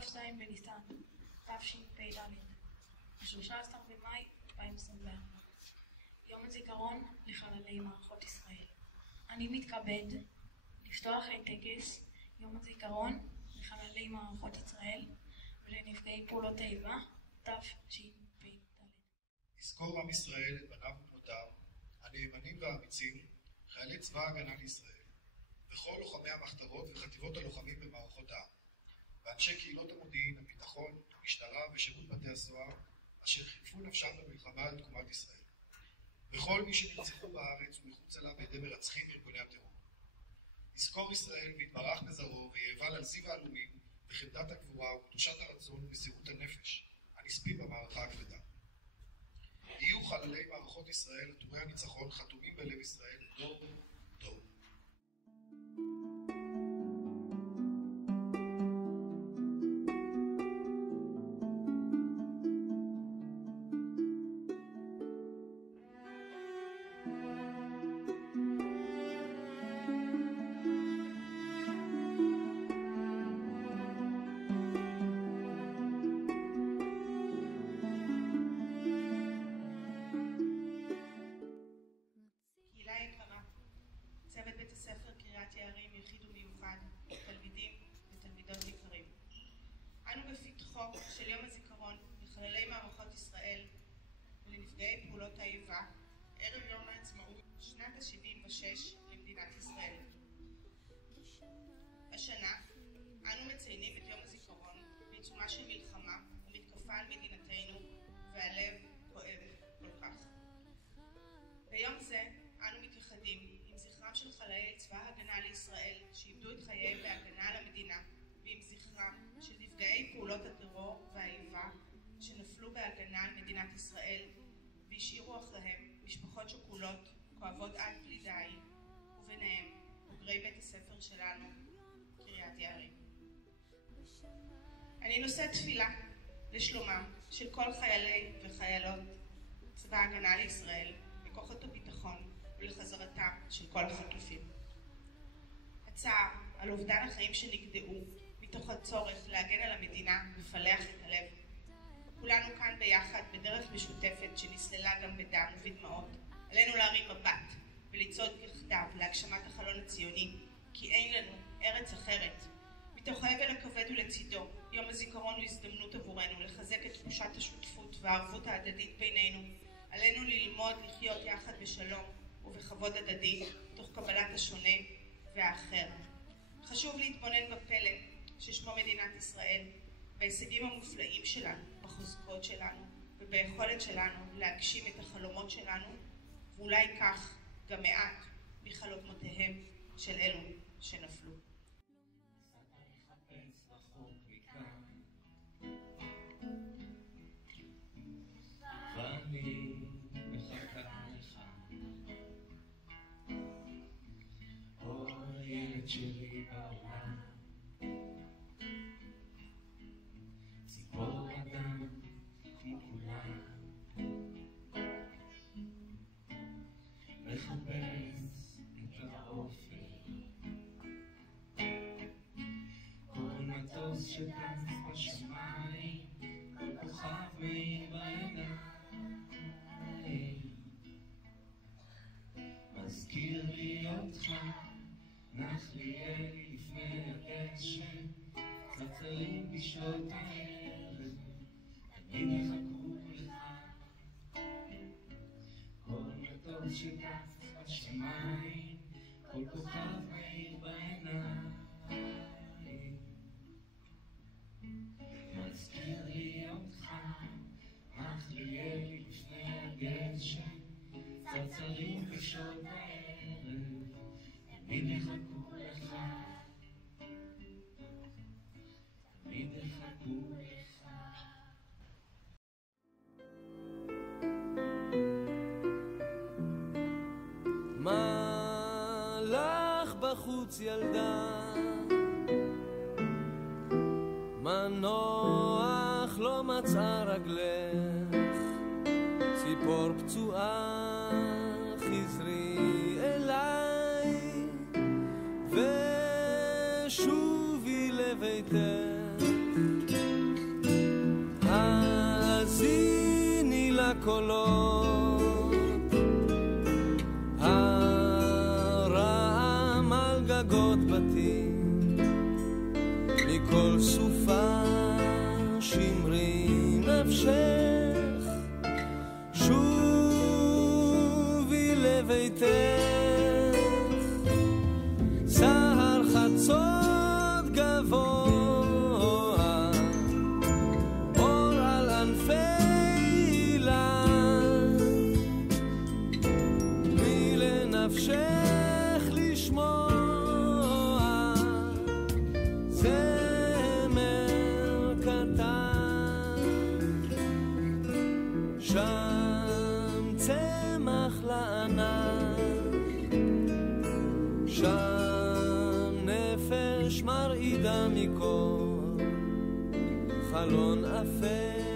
כ"ז בניסן, תשפ"ד, 13 במאי 2024. יום הזיכרון לחללי מערכות ישראל. אני מתכבד לפתוח את טקס יום הזיכרון לחללי מערכות ישראל ולנפגעי פעולות האיבה תשפ"ד. יזכור עם ישראל את בניו ובנותיו, הנאמנים והאמיצים, חיילי צבא ההגנה לישראל, וכל לוחמי המחתרות וחטיבות הלוחמים במערכות העם, ואנשי קהילות המודיעין, הביטחון, המשטרה ושירות בתי הסוהר, אשר חירפו נפשם במלחמה על תקומת ישראל, וכל מי שנרצחו בארץ ומחוצה לה בידי מרצחים וארגוני הטרור. יזכור ישראל ויתברך בזרעו ויאבל על זיו העלומים בחמדת הגבורה וקדושת הרצון ומסירות הנפש הנספים במערכה הכבדה. יהיו חללי מערכות ישראל עטורי הניצחון חתומים בלב ישראל דור דור. צוות בית הספר קריית יערים יחיד ומיוחד, תלמידים ותלמידות יקרים. אנו בפתחו של יום הזיכרון לחללי מערכות ישראל ולנפגעי פעולות האיבה, ערב יום העצמאות שנת ה-76 למדינת ישראל. השנה אנו מציינים את יום הזיכרון בעיצומה של מלחמה ומתקפה על מדינתנו, והלב כואב כל כך. ביום זה אנו מתייחדים עם זכרם של חללי צבא ההגנה לישראל שאיבדו את חייהם בהגנה על המדינה, ועם זכרם של נפגעי פעולות הטרור והאיבה שנפלו בהגנה על מדינת ישראל והשאירו אחריהם משפחות שכולות כואבות עד בלי די, וביניהם בוגרי בית הספר שלנו, קריית יערים. אני נושא תפילה לשלומם של כל חיילי וחיילות צבא ההגנה לישראל, לכוחות הביטחון ולחזרתם של כל החטופים. הצער על אובדן החיים שנגדעו מתוך הצורך להגן על המדינה מפלח את הלב. כולנו כאן ביחד בדרך משותפת שנסללה גם בדם ובדמעות. עלינו להרים מבט ולצעוד יחדיו להגשמת החלון הציוני, כי אין לנו ארץ אחרת. מתוך האבל הכבד ולצידו, יום הזיכרון הוא הזדמנות עבורנו לחזק את תחושת השותפות והערבות ההדדית בינינו. עלינו ללמוד לחיות יחד בשלום ובכבוד הדדי, תוך קבלת השונה והאחר. חשוב להתבונן בפלא ששמו מדינת ישראל, בהישגים המופלאים שלנו, בחוזקות שלנו וביכולת שלנו להגשים את החלומות שלנו, ואולי כך גם מעט מחלומותיהם של אלו שנפלו. ואני מחכה לך, או הילד שלי בעולם, ציפור אדם כמו כולם, מחפש את האופק, כל מטוס שטס בשמיים, כל כוכב מאיר בעיניים, מזכיר לי אותך, נח לי אלי לפני הגשם, צצרים בשעות הערב, תמיד יחכו לך, כל מטוס שטס בשמיים, כל כוכב מאיר בעיניים, מזכיר לי אותך, נח לי אלי לפני הגשם, צצרים בשעות הערב, תמיד יחכו לך, תמיד יחכו לך. מה לך בחוץ ילדה? מה נוח לא מצאה רגלך? ציפור פצועה חזרי אליי ושובי לביתך. הקולות, הרעם על גגות בתים, מכל סופה שמרי נפשך, שובי לביתך, סהר חצות גבוה, אור על ענפי אילן, מי לנפשך לשמוע זמר קטן, שם צמח לענן, שם נפש מרעידה מכל חלון אפל.